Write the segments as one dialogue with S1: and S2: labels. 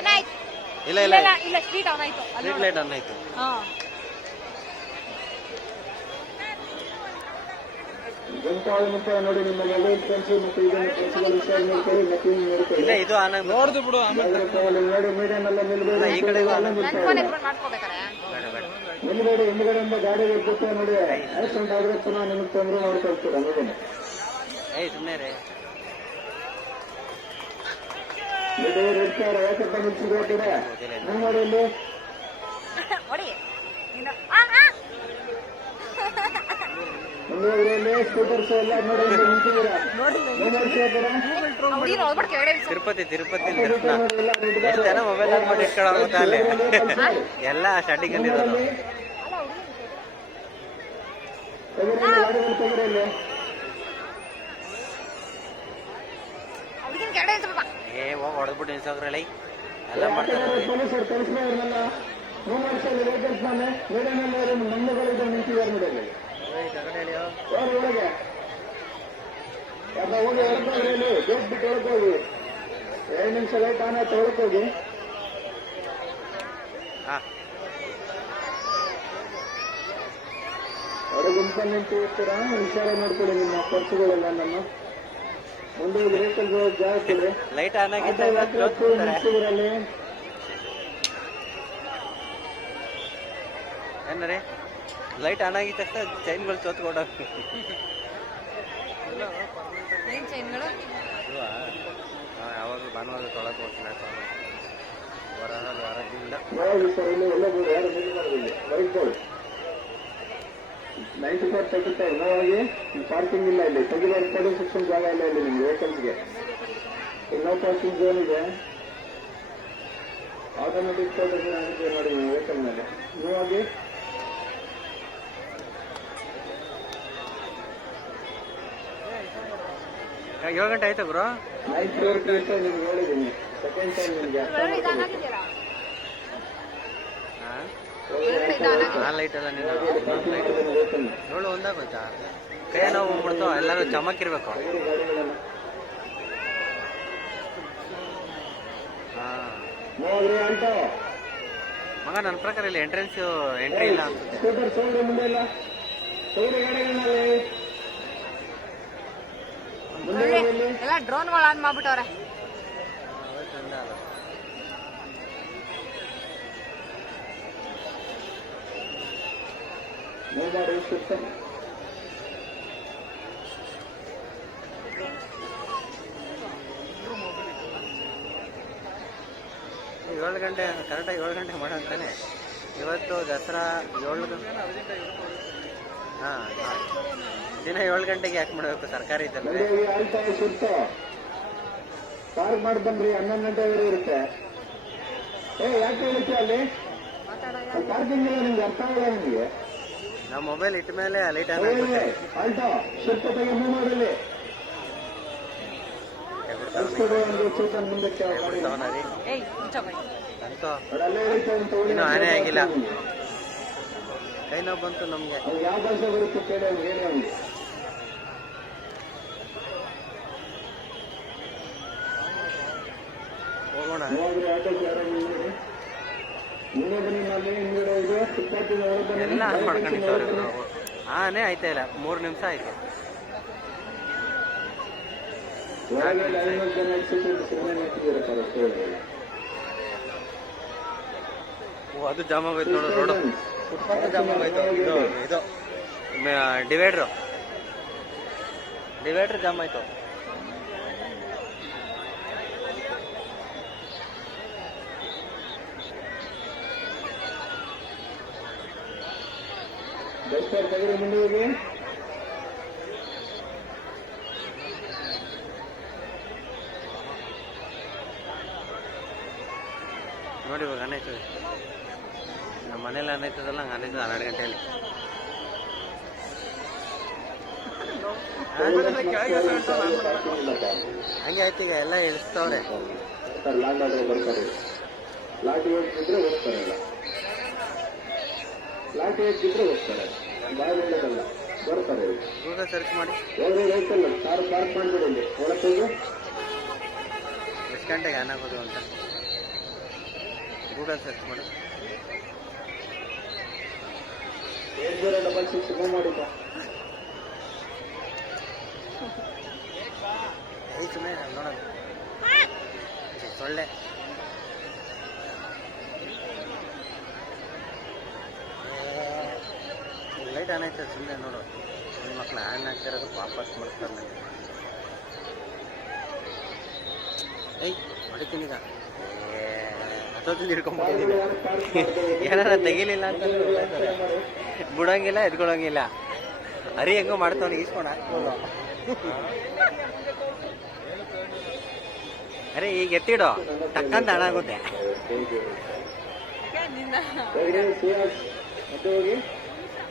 S1: ಇಲ್ಲ
S2: ಇಲ್ಲ
S1: ಇಲ್ಲ
S2: ಇಲ್ಲ. ಇಲ್ಲ ಸ್ಟ್ರೀಟ್ ಆನ್ ಆಯ್ತು.
S1: ಸ್ಟ್ರೀಟ್ ಲೈಟ್ ಆನ್ ಆಯ್ತು. ಇಲ್ಲ ಇದು ಆನ್ ನೋಡ್ದು ಬಿಡು ಈ ಬೇಡ
S3: ನಿಲ್ಬೇಡಿ ಹಿಂದ್ಗಡೆಯಿಂದ ಗಾಡಿ ಎದ್ದು ನೋಡಿ. ಆಕ್ಸಿಡೆಂಟ್ ಆದ್ರೆ ಪುನಃ ನಿಮ್ಗೆ ತೊಂದರೆ ಮಾಡ್ಕೊಳ್ತೀರಾ ನೋಡಿ
S1: ಏಯ್ ಸುಮ್ಮನೆ ರೇ
S3: ಇದು ಹಂಗ್ ಮಾಡಿ ಇಲ್ಲಿ. ಸ್ಕೂಟರ್ಸ್ ಎಲ್ಲ ನೋಡಿ ಇಲ್ಲಿ ನಿಂತಿದ್ದೀರಾ.
S1: ತಿರುಪತಿ ತಿರುಪತಿ ದರ್ಶನ. ಎಷ್ಟು ಜನ ಮೊಬೈಲ್ ಅಲ್ಲಿ? ಇಟ್ಕೊಳ್ಳೋ ಗೊತ್ತಾ ಅಲ್ಲಿ ಎಲ್ಲ ಸ್ಟಾರ್ಟಿಂಗ್ ಅಲ್ಲಿ ಇರೋದು
S3: ತೆಗಿರಿ ಗಾಡಿಗಳು ತೆಗಿರಿ ಇಲ್ಲಿ
S1: ಏ ಹೋಗಿ ಹೊಡೆದ್ಬಿಟ್ಟು ನಿಲ್ಸೋಗ್ರಲ್ಲ ಎಲ್ಲ ಮಾಡ್ತಾರೆ.
S3: ಎರಡು ನಿಮಿಷ ಲೈಟ್ ಆನ್ ಆಯ್ತು ಹೊರಕೋಗಿ
S1: ಹಾ.
S3: ಹೊರ ಗುಂಪಲ್ಲಿ ನಿಂತು ಇರ್ತೀರಾ ಹುಷಾರ ಮಾಡ್ಕೊಳ್ಳಿ ನಿಮ್ಮ ಪರ್ಸುಗಳೆಲ್ಲ ನಮ್ಮ ಮುಂದೆ ವೆಹಿಕಲ್ಸ್ ಹೋಗಿ ಜಾಗ ಕೊಡ್ರಿ
S1: ಲೈಟ್ ಆನ್ ಆಗಿದ್ದ ಏನ್ರಿ? ಲೈಟ್ ಆನ್ ಆಗಿದ ತಕ್ಷಣ ಚೈನ್ಗಳು ಚೋತ್ ಕೊಡ.
S2: ಏನ್ ಚೈನ್ಗಳು
S1: ಯಾವಾಗ ಭಾನುವಾರ ತೊಳಕ್ ಹೋಗ್ತೀನಿ ಹೊರ ವಾರದಿಂದ
S3: ಹೋಗಿ ಸರ್ ಇಲ್ಲಿ ಎಲ್ಲ ಬಿಡು ಯಾರು ಮಿಸ್ ಮಾಡೋದಿಲ್ಲ ಬರೀಕೊಳ್ಳಿ ನೈಂಟಿ ಫೋರ್ ತೆಗಿತಾ ಹೋಗಿ ಪಾರ್ಕಿಂಗ್ ಇಲ್ಲ ಇಲ್ಲಿ. ತೆಗಿಬಾರ್ದು ಕಡೆ ಸೆಕ್ಷನ್ ಜಾಗ ಇಲ್ಲ ಇಲ್ಲಿ ನಿಮ್ಗೆ ವೆಹಿಕಲ್ಸ್ಗೆ ನೋ ಪಾರ್ಕಿಂಗ್ ಝೋನ್ ಇದೆ. ಆಟೋಮೆಟಿಕ್ ಟೋಟಲ್ ಆಗಿದೆ ನೋಡಿ ವೆಹಿಕಲ್ ಮೇಲೆ. ನೀವು ಹೋಗಿ.
S1: ಏಳು ಗಂಟೆ ಆಯ್ತಾ ಬ್ರೋ
S3: ನೈಟ್ ಫೋರ್ ಅಂತ ನಿಮ್ಗೆ ಹೇಳಿದ್ದೀನಿ. ಸೆಕೆಂಡ್ ಟೈಮ್ ನಿಮ್ಗೆ.
S1: ಆ ಲೈಟ್ ಎಲ್ಲ ನೀನು ಲೈಟ್
S3: ವೆಹಿಕಲ್
S1: ಏಳು ಒಂದಾಗ ಗೊತ್ತಾ? ಕೈ ನೋವು ಬಿಡ್ತಾವ ಎಲ್ಲರೂ ಚಮಕಿರ್ಬೇಕು. ಮಗ ನನ್ನ ಪ್ರಕಾರ ಇಲ್ಲಿ ಎಂಟ್ರೆನ್ಸ್ ಎಂಟ್ರಿ ಇಲ್ಲಿ.
S2: ಎಲ್ಲ ಡ್ರೋನ್ಗಳು ಆನ್ ಮಾಡ್ಬಿಟ್ಟವ್ರೆ.
S3: ಮೂವ್ ಮಾಡಿ ಸುತ್ತ
S1: ಏಳು ಗಂಟೆ ಕರೆಕ್ಟಾಗಿ ಏಳು ಗಂಟೆ ಮಾಡಂತಾನೆ. ಇವತ್ತು ದಸರಾ ಏಳು ಹಾಂ ದಿನ ಏಳು ಗಂಟೆಗೆ ಯಾಕೆ ಮಾಡಬೇಕು? ಸರ್ಕಾರಿ ಇದ್ದಲ್ಲಿ.
S3: ಪಾರ್ಕ್ ಮಾಡಿ ಬನ್ರಿ ಹನ್ನೊಂದು ಗಂಟೆವರೆಗೆ ಇರುತ್ತೆ ಏ ಯಾಕೆ ಹೇಳಿಕೆ ಅಲ್ಲಿ? ಪಾರ್ಕಿಂಗ್ ಇಲ್ಲ ನಿಮ್ಗೆ ಅರ್ಥ ಆಗಲ್ಲ ನಿಮಗೆ.
S1: ನಮ್ಮ ಮೊಬೈಲ್ ಇಟ್ಟ ಮೇಲೆ ಲೈಟ್ ಆನ್. ಇನ್ನೂ ಆನೆ ಆಗಿಲ್ಲ. ಕೈ ನೋವು ಬಂತು ನಮಗೆ.
S3: ಅವ್ನಿಗೆ
S1: ಎಲ್ಲ ಆನ್ ಮಾಡ್ಕೊಂಡಿದ್ದವ್ರೆ ನಾವು ಆನೆ ಆಯ್ತಾ ಇಲ್ಲ ಮೂರು ನಿಮಿಷ ಆಯ್ತು. ಓ ಅದು ಜಾಮ್ ಆಗೋಯ್ತು ನೋಡು ರೋಡು ಫುಟ್ಪಾತ್ ಜಾಮ್ ಆಗೋಯ್ತು ಇದು ಇದು. ಡಿವೈಡ್ರು ಡಿವೈಡ್ರ್ ಜಾಮ್ ಆಯ್ತು
S3: ಬಸ್ ಸರ್ ತೆಗೆದು ಮುಂದೆ ಹೋಗಿ
S1: ನೋಡಿ ಇವಾಗ ಅನೈತದೆ ನಮ್ಮ ಮನೇಲಿ ಅನೈತದಲ್ಲ ಹಂಗೆ ಅನೈತದ ಹನ್ನೆರಡು ಗಂಟೆಯಲ್ಲಿ
S3: ಪಾರ್ಕಿಂಗ್ ಇಲ್ಲ ಸರ್.
S1: ಹಂಗೆ ಆಯ್ತು ಈಗ ಎಲ್ಲ ಇಳಿಸ್ತವ್ರೆ
S3: ಸರ್ ಲ್ಯಾಂಡ್ ಆದ್ರೆ ಬರ್ತಾರೆ ಲಾಟಿ ಹೋಗ್ತಿದ್ರೆ ಹೋಗ್ತಾರೆ ಎಲ್ಲ ಲಾಟಿ ಹೋಗ್ತಿದ್ರೆ ಹೋಗ್ತಾರೆ ಬರ್ತಾರೆ
S1: ಗೂಗಲ್ ಸರ್ಚ್ ಮಾಡಿ.
S3: ಕಾರ್ ಪಾರ್ಕ್ ಮಾಡ್ಬಿಡಿ ಇಲ್ಲಿ. ಒಳಗೆ ಹೋಗಿ
S1: ಎಷ್ಟು ಗಂಟೆಗೆ ಆನ್ ಆಗೋದು ಅಂತ. ಗೂಗಲ್ ಸರ್ಚ್ ಮಾಡಿ.
S3: Eight zero double six move ಮಾಡಿದ್ದ.
S1: ಐ ಸುಮ್ಮನೆ ನೋಡೋದು ಛೆ, ಸೊಳ್ಳೆ. ಲೈಟ್ ಆನ್ ಆಯ್ತದೆ ಸುಮ್ಮನೆ ನೋಡು. ಹೆಣ್ಣು ಮಕ್ಳು ಆನ್ ಹಾಕ್ತಿರೋದು ವಾಪಸ್ ಮಾಡ್ತಾರೆ ನನಗೆ ಏಯ್ ಹೊಡಿತೀನಿ ಈಗ. ಹತ್ತೊತ್ತಿಂದ ಹಿಡ್ಕೊಂಡ್ಬಿಟ್ಟಿದ್ದೀನಿ. ಏನಾರ ತೆಗಿಲಿಲ್ಲ ಅಂತ ಬಿಡೋಂಗಿಲ್ಲ ಎದ್ಕೊಳಂಗಿಲ್ಲ ಅರಿ ಹೆಂಗೋ ಮಾಡ್ತಾವನು ಈಸ್ಕೊಂಡು ಹಾಕ್ಬೋದು. ಅರೆ ಈಗ ಎತ್ತಿಡೋ. ಟಕ್ಕಂತ ಹಣ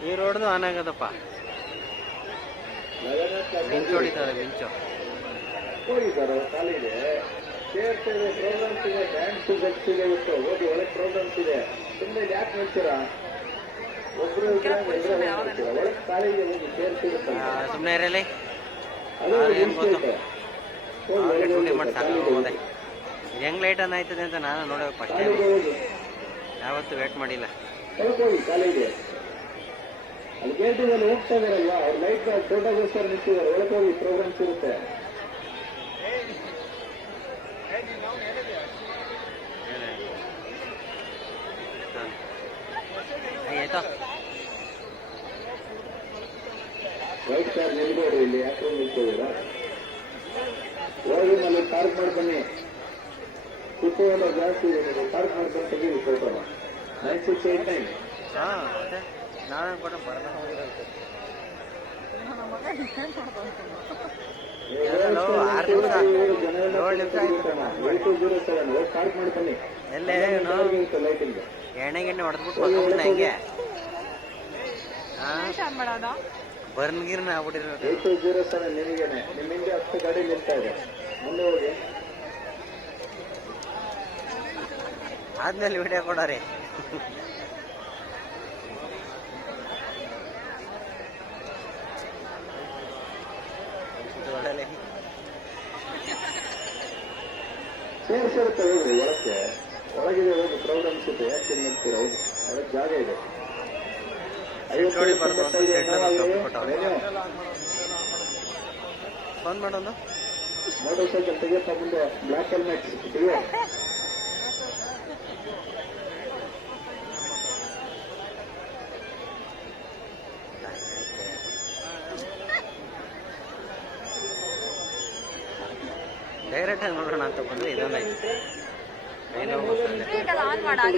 S1: ಈ ರೋಡ್ದು ಆನ್ ಆಗದಪ್ಪ. ಮಿಂಚು ಹೊಡಿತಾರೆ ಮಿಂಚು
S3: ಪ್ರೋಗ್ರಾಮ್ಸ್ ಇದೆ ಡ್ಯಾನ್ಸ್ ಗಟ್ಸ್ ಇದೆ ಇವತ್ತು ಪ್ರೋಗ್ರಾಮ್ಸ್ ಇದೆ. ಸುಮ್ಮನೆ ಯಾಕೆ ಹೇಳ್ತೀರಾ? ಒಬ್ರು ಖಾಲಿ ಇದೆ ಹೋಗಿ
S1: ಸುಮ್ಮನೆ ಇರಲಿ. ಗೊತ್ತು? ಹೋದೆ ಇದು ಹೆಂಗ್ ಲೈಟ್ ಅನ್ನ ಆಯ್ತದೆ ಅಂತ ನಾನು ನೋಡಬೇಕು ಫಸ್ಟ್ ಯಾವತ್ತೂ ವೇಟ್ ಮಾಡಿಲ್ಲ
S3: ಒಳಗೆ ಹೋಗಿ ಖಾಲಿ ಇದೆ ಅಲ್ಲಿ ಗೇಟಿನಲ್ಲಿ ಹೋಗ್ತಾ ಇದಾರಲ್ವಾ ಅವ್ರು ಲೈಟ್ ಫೋಟೋಗೋಸ್ಕರ ನಿಂತಿದ್ದಾರೆ ಒಳಗೆ ಹೋಗಿ ಪ್ರೋಗ್ರಾಮ್ಸ್ ಇರುತ್ತೆ.
S1: ಆಯ್ತಾ
S3: ವೈಟ್ ಕಾರ್ ನಿಲ್ಬೇಡಿ ಇಲ್ಲಿ ಯಾಕೆ ನಿಲ್ತಿದ್ದೀರಾ ಹೋಗಿ ನಲ್ಲಿ ಪಾರ್ಕ್ ಮಾಡಿ ಬನ್ನಿ. ಕುತ್ತು ಎಲ್ಲ ಜಾಸ್ತಿ ಇದೆ ನೀವು ಪಾರ್ಕ್ ಮಾಡ್ಕೊಂಡು ತೆಗೀರಿ ಫೋಟೋನ ನೈನ್ ಸಿಕ್ಸ್ ಏಟ್ ನೈನ್
S1: ಬರ್ದ ಹೋಗಿರೋದು ಎಲ್ಲೋ ಆರು ನಿಮಿಷ. ಏಳು ನಿಮಿಷ ಆಯ್ತು. ಎಲ್ಲೇ ಎಣ್ಣೆ ಗಿಣ್ಣೆ ಹೊಡೆದ್ಬಿಟ್ಟು ಹಂಗೆ? ಬರ್ನ್ ಗಿರ್ನ
S3: ಆಗ್ಬಿಟ್ಟಿರೋ ಜೀರೋ ಸೆವೆನ್ ನಿಮಗೇನೆ ನಿಮ್ಮ ಹಿಂದೆ ಹತ್ತು ಗಾಡಿ ನಿಲ್ತಾ ಇದೆ. ಮುಂದೆ ಹೋಗಿ.
S1: ಆದ್ಮೇಲೆ ವಿಡಿಯೋ ಕೊಡೋರಿ ಒಳ್ಳೆ
S3: ಚೇರ್ಸ್ ಇರುತ್ತೆ ಹೋಗ್ರಿ ಒಳಕ್ಕೆ. ಒಳಗಿದೆ ಹೋಗಿ ಪ್ರೋಗ್ರಾಮ್ಸ್ ಇದೆ ಯಾಕೆ ನಿಲ್ತೀರ ಹೋಗಿ ಒಳಗೆ ಜಾಗ ಇದೆ. ಮೋಟರ್ ಸೈಕಲ್ ತೆಗಿಯಪ್ಪ ಮುಂದೆ ಬ್ಲಾಕ್ ಹೆಲ್ಮೆಟ್ ತೆಗಿಯೋ
S1: ಡೈರೆಕ್ಟ್ ನೋಡೋಣ ಅಂತ ಬಂದ್ರೆ ಇದೊಂದಾಯ್ತು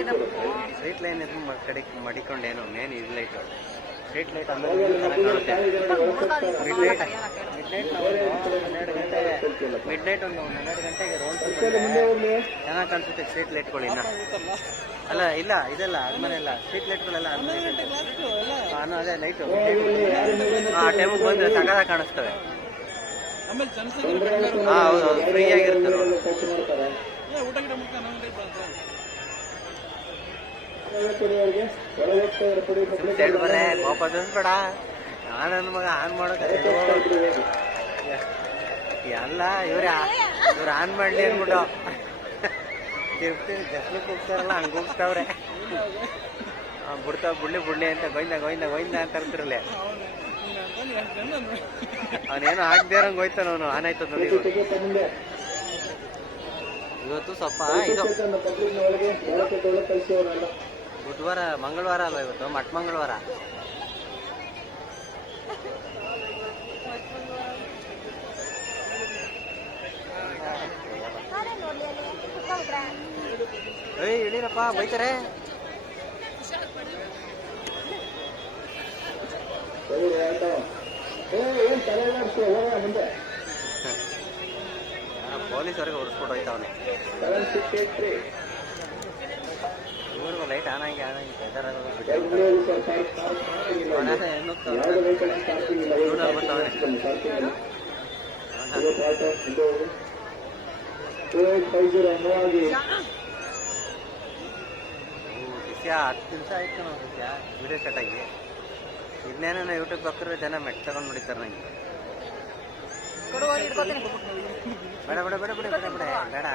S1: ಹೋಗ್ಬೇಕು
S2: ಸ್ಟ್ರೀಟ್
S1: ಲೈನ್ ಇದು ಮ- ಕಡೆ ಮಡಿಕೊಂಡೇನು ಮೇನ್ ಇದು ಲೈಟ್ ಸ್ಟ್ರೀಟ್ ಲೈಟ್ ಅಂದ್ರೆ ಚೆನ್ನಾಗಿ ಕಾಣುತ್ತೆ. ಮಿಡ್ ನೈಟ್ ಮಿಡ್ ನೈಟ್ ಹನ್ನೆರಡು ಗಂಟೆ ಮಿಡ್ ನೈಟ್ ಒಂದು ಹನ್ನೆರಡು ಗಂಟೆಗೆ ರೌಂಡ್ ಚೆನ್ನಾಗಿ ಕಾಣಿಸುತ್ತೆ ಸ್ಟ್ರೀಟ್ ಲೈಟ್ಗಳು ಇನ್ನ ಅಲ್ಲ? ಇಲ್ಲ ಇದೆಲ್ಲ ಆದ್ಮೇಲೆ ಇಲ್ಲ. ಸ್ಟ್ರೀಟ್ ಲೈಟ್ಗಳೆಲ್ಲ ನಾನು ಅದೇ ಲೈಟು ಆ ಟೈಮಿಗೆ ಬಂದ್ರೆ ತಗದ ಕಾಣಿಸ್ತವೆ. ಹಾ ಹೌದು ಹೌದು ಫ್ರೀ
S3: ಆಗಿರ್ತಾರೆ.
S1: ಸೈಡ್ ಬರೇ ಬೇಡ ನಾನು ನನ್ನ ಮಗ ಆನ್ ಮಾಡೋಕೆ ಎಲ್ಲ ಇವ್ರ ಇವ್ರು ಆನ್ ಮಾಡ್ಲಿ ಅಂದ್ಬಿಟ್ಟು. ಜಸ್ಲಕ್ಕೆ ಹೋಗ್ತಾರಲ್ಲ ಹಂಗೆ ಹೋಗ್ತಾವ್ರೆ. ಬಿಡ್ತಾವ ಬಿಡ್ತಾವ್ ಬಿಡ್ಲಿ ಬಿಡ್ಲಿ ಅಂತ ಗೋಯಿಂದ ಗೋಯಿಂದ ಗೋಯಿಂದ ಅಂತ ಇರ್ತಿರಲ್ಲ ಅವನೇನು ಹಾಕ್ದೇ ಇರಂಗ್ ಹೋಯ್ತಾನ ಅವನು. ಆನ್ ಆಯ್ತದ ಇವತ್ತು. ಸ್ವಲ್ಪ ಬುಧವಾರ, ಮಂಗಳವಾರ ಅಲ್ವಾ ಇವತ್ತು? ಮಟ್ ಮಂಗಳವಾರ. ಏಯ್ ಹೇಳಿರಪ್ಪ ಬೈತಾರೆ.
S3: ಏನ್ ತಲೆ ಆಡ್ತೀಯ ಹೋಗ ಮುಂದೆ
S1: ಪೊಲೀಸರಿಗೆ ಹೊಡಿಸ್ಬಿಟ್ಟು ಹೋಯ್ತವನೆ
S3: ಸೆವೆನ್ ಸಿಕ್ಸ್ ಏಟ್ ತ್ರೀ
S1: ಇವ್ರಿಗೂ ಲೈಟ್ ಆನ್ ಆಗಿ ಆನ್ ಆಗಿ ಬೇಜಾರಾಗೋದು
S3: ಮುಂದೆ ಹೋಗಿ ಸರ್ ಪಾರ್ಕ್ ಪಾರ್ಕ್ ಪಾರ್ಕಿಂಗ್ ಇಲ್ಲ ಇಲ್ಲಿ. ಯಾವ್ದು ವೆಹಿಕಲ್ ಪಾರ್ಕಿಂಗ್ ಇಲ್ಲ ಹೋಗಿ
S1: ಇವ್ನಲ್ಲಿ
S3: ಪಾರ್ಕಿಂಗ್
S1: ಬರ್ತಾವ್ನೆ.
S3: ಮಾಡ್ಕೊಳ್ಳಿ, ಪಾರ್ಕಿಂಗ್ ಇಲ್ಲ ಇವತ್ತು ಆಟೋ ಮುಂದೆ ಹೋಗಿ. ಟೂ ಏಟ್ ಫೈವ್ ಜೀರೋ ಮೂವಾಗಿ
S1: ವಿಷಯ ಹತ್ತು ನಿಮಿಷ ಆಯ್ತು ನಾವು ವಿಡಿಯೋ ಕಟ್ಟಾಗಿ ಇದನ್ನೇನೋ ಯೂಟ್ಯೂಬ್ ಹಾಕಿದ್ರೆ ಜನ ಮೆಟ್ ತಗೊಂಡು ನೋಡಿತಾರೆ ನಂಗೆ. ಬೇಡ ಬೇಡ ಬೇಡ ಬೇಡ ಬೇಡ ಬೇಡ ಬೇಡ.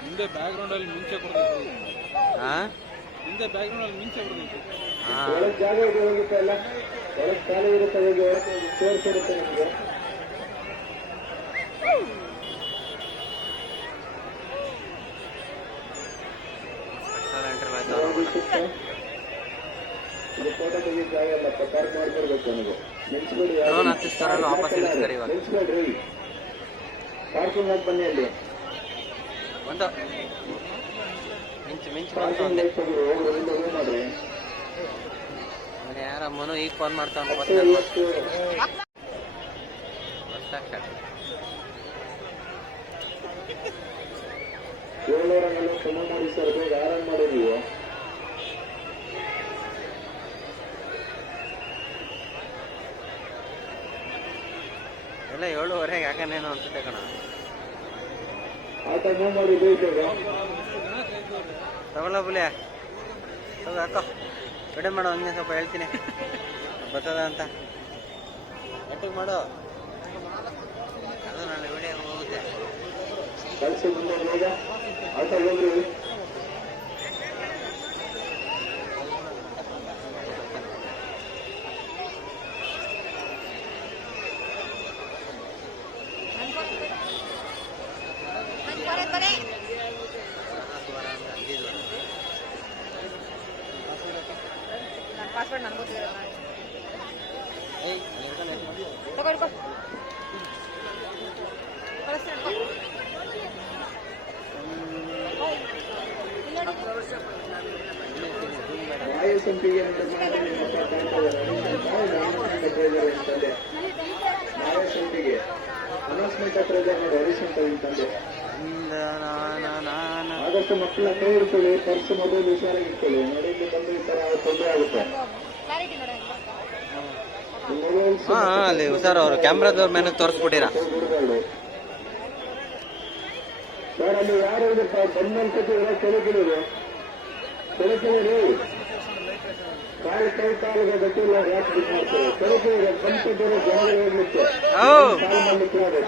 S4: ಹಿಂದೆ ಬ್ಯಾಕ್ ಗ್ರೌಂಡ್ ಅಲ್ಲಿ ಮುಂಚೆ ಕೊಡ್ಬೇಕು.
S1: ಹಾ
S4: ಹಿಂದೆ ಬ್ಯಾಕ್ ಗ್ರೌಂಡ್ ಅಲ್ಲಿ ಮುಂಚೆ ಕೊಡ್ಬೇಕು.
S1: ಹಾ
S3: ಒಳಗ್ ಜಾಗ ಇದೆ ಹೋಗುತ್ತೆ ಅಲ್ಲ ಒಳಗೆ ಖಾಲಿ ಇರುತ್ತೆ ಹೋಗಿ ಒಳಗೆ ತೋರಿಸಿರುತ್ತೆ ನಿಮಗೆ
S1: ಎಂಟ್ರಿ ಆಯ್ತು ಅವ್ರು.
S3: ನನಗೆ ನಿಲ್ಸ್ಬೇಡಿ ನಿಲ್ಸ್ಬೇಡ್ರಿ ಪಾರ್ಕಿಂಗ್ ಆಗಿ ಬನ್ನಿ ಅಲ್ಲಿ. ಪಾರ್ಕಿಂಗ್ ಲೈಟ್ ಹೋಗ್ರಿ ಮಾಡ್ರಿ.
S1: ಅವನು ಯಾರಮ್ಮನು ಈಗ ಫೋನ್ ಮಾಡ್ತಾನೆ
S3: ಏಳ್ನೂರ ನಲವತ್ತು ಮಾಡಿ ಸರ್ ಬೇಗ ಆರಾಮ್ ಮಾಡಿ
S1: ಎಲ್ಲ ಏಳುವರೆಗೆ ಯಾಕನೇನೋ ಅನ್ಸುತ್ತೆ ಕಣ. ತಗೊಳ್ಳ ಬುಲಿಯ ತಗೋ ಹಾಕೋ. ವಿಡಿಯೋ ಮಾಡೋ ಹಂಗೆ ಸ್ವಲ್ಪ ಹೇಳ್ತೀನಿ. ಬರ್ತದ ಅಂತ. ಎಟ್ಟಿಗೆ ಮಾಡು. ಅದು ನಾಳೆ ವಿಡಿಯೋ ಹೋಗುತ್ತೆ
S3: ಕಳ್ಸಿ ಮುಂದೆ ಬೇಗ ಆಟ ಹೋಗ್ರಿ
S2: ನನ್ನ ಪಾಸ್ವರ್ಡ್ ನನಗೆ ಗೊತ್ತಿರಲ್ಲ
S1: ಏಯ್ ಹಿಡ್ಕೊಂಡು ಎತ್ತ್ ಮಾಡು.
S2: ತಗೋ ಹಿಡ್ಕೊ ಕಳಿಸ್ತೀನಿ ಹಿಡ್ಕೊ. ಇಲ್ಲಿ ನೋಡಿ.
S3: ವಾಯು ಸಂಪಿಗೆ ಅಂತ ಮಾಡಿ ನನ್ನ ಪಾಸ್ವರ್ಡ್ ಕಾಣ್ತಾ ಗೊತ್ತಿರಲ್ಲ ಅಂತಂದೆ ವಾಯು ಸಂಪಿಗೆ ಅನೌನ್ಸ್ಮೆಂಟ್ ಹತ್ರ ಇದೆ ನೋಡಿ ಹರೀಶ್ ಅಂತ ಆದಷ್ಟು ಮಕ್ಕಳ ಕೈ ಇಟ್ಕೊಳ್ಳಿ ಪರ್ಸ್ ಮೊಬೈಲ್ ಹುಷಾರಾಗಿ ಇಟ್ಕೊಳ್ಳಿ ನೋಡಿ ಬಂದು ಈ ತರ ತೊಂದರೆ ಆಗುತ್ತೆ.
S1: ಹಾ ಅಲ್ಲಿ ಹುಷಾರು ಅವರು ಕ್ಯಾಮ್ರಾದವ್ರ ಮೇಲೆ ತೋರಿಸ್ಬಿಟ್ಟಿರ.
S3: ಸರ್ ಅಲ್ಲಿ ಯಾರು ಬಂದಂತ ಕೆಳಗಿಳಿದು. ಕೆಳಗಿಳಿರಿ. ಕಾಲು ಕೈ ಕಾಲಿಗೆ ಗಟ್ಟಿಲ್ಲ ಯಾಕೆ ಬಿಟ್ಟು ಮಾಡ್ತಾರೆ. ಜನಗಳು ಹೋಗ್ಲಿಕ್ಕೆ.
S1: ಓ
S3: ಕಾಲು ಮಾಡ್ಲಿಕ್ಕೆ ಯಾರು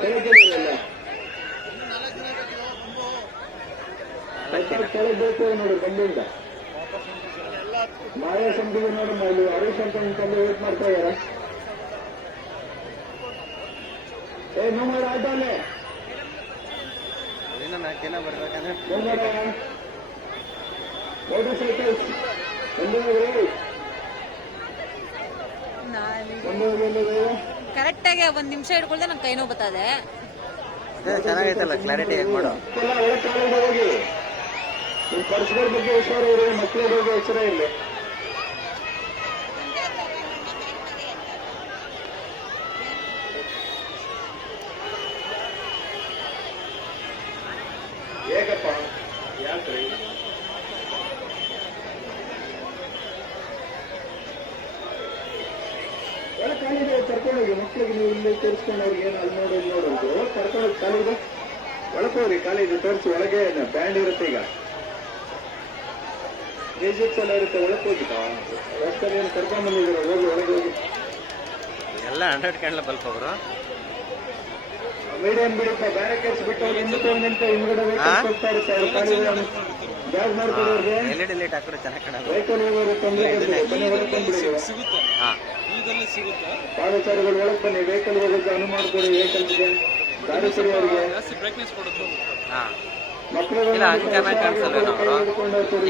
S3: ಕೆಳಗಿಳಿರಲ್ಲ ಕೆಳಬೇಕು ನೋಡಿ ಬಂದಿಂದ ಮಾಯಾ ಸಂಧಿಗೆ ನೋಡಿ ಇಲ್ಲಿ ಹರೀಶ್ ಅಂತ ನಿಮ್ ವೇಟ್ ಮಾಡ್ತಾ ಇದಾರೆ. ಏ ನೋಡ ಆಟ ಅಲ್ಲೇ?
S1: ಇನ್ನು ನಾಲ್ಕು ದಿನ ಬರ್ಬೇಕಂದ್ರೆ
S3: ಮೋಟರ್ ಸೈಕಲ್ಸ್ ಒಂದು
S2: ನಾನು
S3: ಒಂದು
S2: ಕರೆಕ್ಟಾಗಿ ಒಂದು ನಿಮಿಷ ಹಿಡ್ಕೊಳ್ದೆ ನಂಗೆ ಕೈ ನೋವು ಬರ್ತದೆ.
S1: ಅದೇ ಚೆನ್ನಾಗೈತಲ್ಲ ಕ್ಲಾರಿಟಿ ಏನ್ ಮಾಡು.
S3: ನಿಮ್ಮ ಪರ್ಸ್ಗಳ ಬಗ್ಗೆ ಹುಷಾರು ಇರಿ, ಮಕ್ಕಳ ಬಗ್ಗೆ ಎಚ್ಚರ ಇರಲಿ. ಹೇಗಪ್ಪ ಯಾಕ್ರಿ ನೀವು ಇಲ್ಲಿ ಅವ್ರಿಗೆ ಏನು ಅಲ್ಲಿ ನೋಡು ಇಲ್ಲಿ ನೋಡು ಅಂತ ಒಳಗೆ ಕರ್ಕೊಂಡೋಗಿ ಕಾಲಿಗೆ ಒಳಗೆ ಹೋಗ್ರಿ ತೋರಿಸಿ ಒಳಗೆ ಬ್ಯಾಂಡ್ ಇರುತ್ತೆ ಈಗ. ಎಲ್ಲ ಇರುತ್ತೆ ಒಳಗೆ ಹೋಗಿ ರಸ್ತೆಯಲ್ಲಿ ಏನು ಕರ್ಕೊಂಡು ಬಂದಿದ್ದೀರ? ಹೋಗಿ ಒಳಗೆ ಹೋಗಿ.
S1: ಎಲ್ಲ ಹಂಡ್ರೆಡ್ ಕ್ಯಾಂಡ್ಲ ಬಲ್ಪ್ ಅವರು.
S3: ಮೀಡಿಯಂ ಬಿಡುತ್ತ ಬ್ಯಾರಿಕೇಡ್ಸ್ ಬಿಟ್ಟು ಅವ್ರು ಹಿಂದಕ್ಕೆ ಒಂದು ನಿಮಿಷ ಹಿಂದ್ಗಡೆ ವೆಹಿಕಲ್ಸ್ ಹೋಗ್ತಾ ಇರುತ್ತೆ ಅವ್ರ ಕಾಲಿಗೆ ಬ್ಯಾಗ್ ಮಾಡ್ಕೊಡೋರಿಗೆ
S1: ಎಲ್ ಲೈಟ್ ಹಾಕಿದ್ರೆ ಚೆನ್ನಾಗಿ ಕಾಣೋದು.
S3: ವೆಹಿಕಲ್ ಹೋಗೋರು ತೊಂದರೆ ಕೊಡ್ಬೇಡಿ ಬನ್ನಿ ಒಳಗೆ ಬಂದ್ಬಿಡಿ.
S4: ಸಿಗುತ್ತೆ
S1: ಹಾಂ
S4: ಈಗಲ್ಲೇ ಸಿಗುತ್ತೆ
S3: ಪಾದಚಾರಿಗಳು ಒಳಗೆ ಬನ್ನಿ ವೆಹಿಕಲ್ ಹೋಗೋಕೆ ಅನುವು ಮಾಡಿಕೊಡಿ ವೆಹಿಕಲ್ಸ್ಗೆ. ಗಾಡಿ ಸರಿಯವರಿಗೆ
S4: ಜಾಸ್ತಿ ಬ್ರೈಟ್ನೆಸ್ ಕೊಡೋದು
S1: ಹಾ ಇಲ್ಲ, ಹಂಗ್ ಚೆನ್ನಾಗ್ ಕಾಣ್ಸಲ್ವೇನೋ?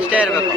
S1: ಇಷ್ಟೇ ಇರ್ಬೇಕು.